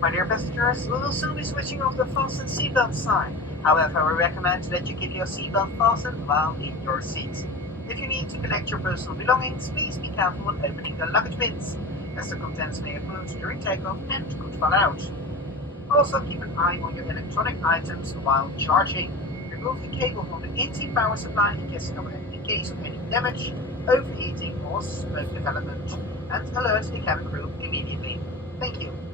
My dear passengers, we will soon be switching off the fasten seatbelt sign. However, we recommend that you keep your seatbelt fastened while in your seat. If you need to collect your personal belongings, please be careful when opening the luggage bins, as the contents may explode during takeoff and could fall out. Also, keep an eye on your electronic items while charging. Remove the cable from the 18 power supply in case of any damage, overheating or smoke development, and alert the cabin crew immediately. Thank you.